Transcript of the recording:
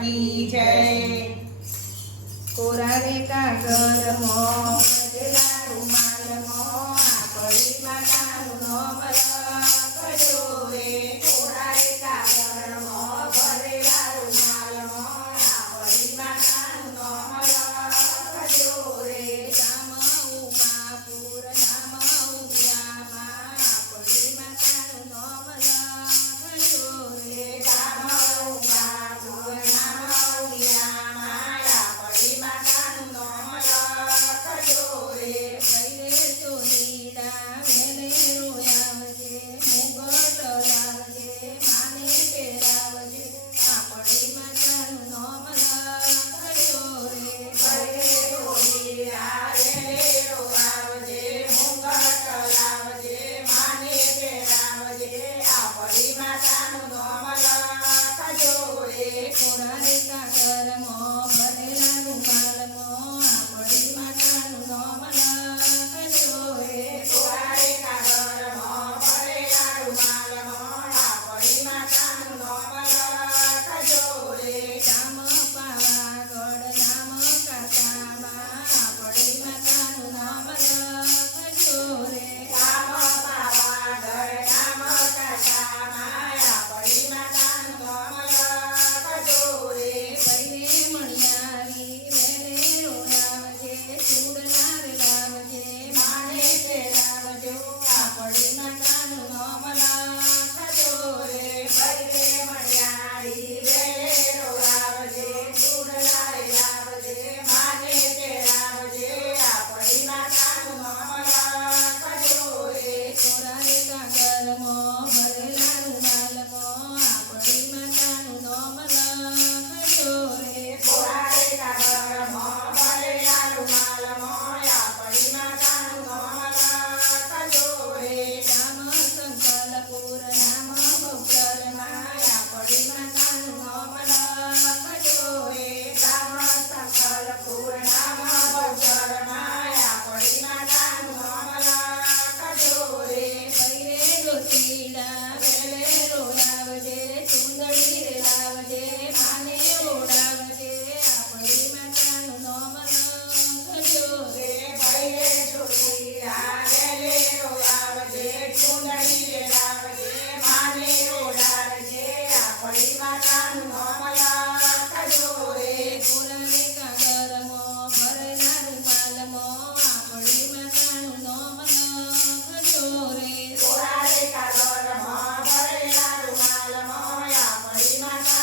કી જય। કોરા રે કાગળમાં ભરેલા રૂમાલમાં આપણી માતાનું નામ લખજો રે। કોરા રે કાગળમાં ભરેલા રૂમાલમાં આપણી માતાનું નામ લખજો રે। ગામ ઉમાપુર નામ ઉમિયામાં આપણી માતાનું નામ લખજો રે। ગામ ઉમાપુર નામ ઉમિયામાં આપણી માતાનું નામ લખજો રે। પૈરે તો નીડા વેલે રોયાવજે મુગટ લાવજે માને પહેરાવજે આપણી માતાનું નામ લખજો રે। ભલે ઢોલી આવે રોવાવજે મુંગટ લાવજે માને પહેરાવજે આપણી માતાનું નામ લખજો રે। કોરા રે કાગળમાં ભરેલા રૂમાલમાં આપણી માતાનું નામ લખજો રે। કોરા રે કાગળમાં ભરેલા રૂમાલમાં આપણી માતાનું નામ લખજો રે। ગામ પાવાગઢ નામ કાકામાં આપણી માતાનું નામ લખજો રે। ગામ પાવાગઢ નામ કાકામાં આપણી માતાનું નામ લખજો રે। પૈરે મણિયારી વેલે રોયાવજે ચૂડલા રે લાવજે માને પહેરાવજો આપણી માતાનું નામ લખજો રે। ભલે મણિયારી વેલે રોવાવજે ચૂડલા રે લાવજે માને પહેરાવજે આપણી માતાનું નામ લખજો રે। કોરા રે કાગળમાં ભરેલા રૂમાલમાં આપણી માતાનું નામ લખજો રે। કોરા રે કાગળમાં ભરેલા રૂમાલમાં આપણી માતાનું નામ લખજો રે। ગામ સંકલપુર નામ બહુચરમાં આપણી માતાનું નામ લખજો રે। ગામ સંકલપુર નામ બહુચરમાં આપણી માતાનું નામ લખજો રે। પૈરે ડોસીડા વેલે રોયાવજે ચુંદડી રે લાવજે માને ઓડાવજે આપણી માતાનું નામ લખજો રે। ભલે ઢોલિયા વેલે રોવાવજે ચૂંદડી રે લાવજે માને ઓડાવજે આપણી માતાનું નામ લખજો રે। કોરા રે કાગળમાં ભરેલા રૂમાલમાં આપણી માતાનું નામ લખજો રે। કોરા રે કાગળમાં ભરેલા રૂમાલમાં આપણી માતાનું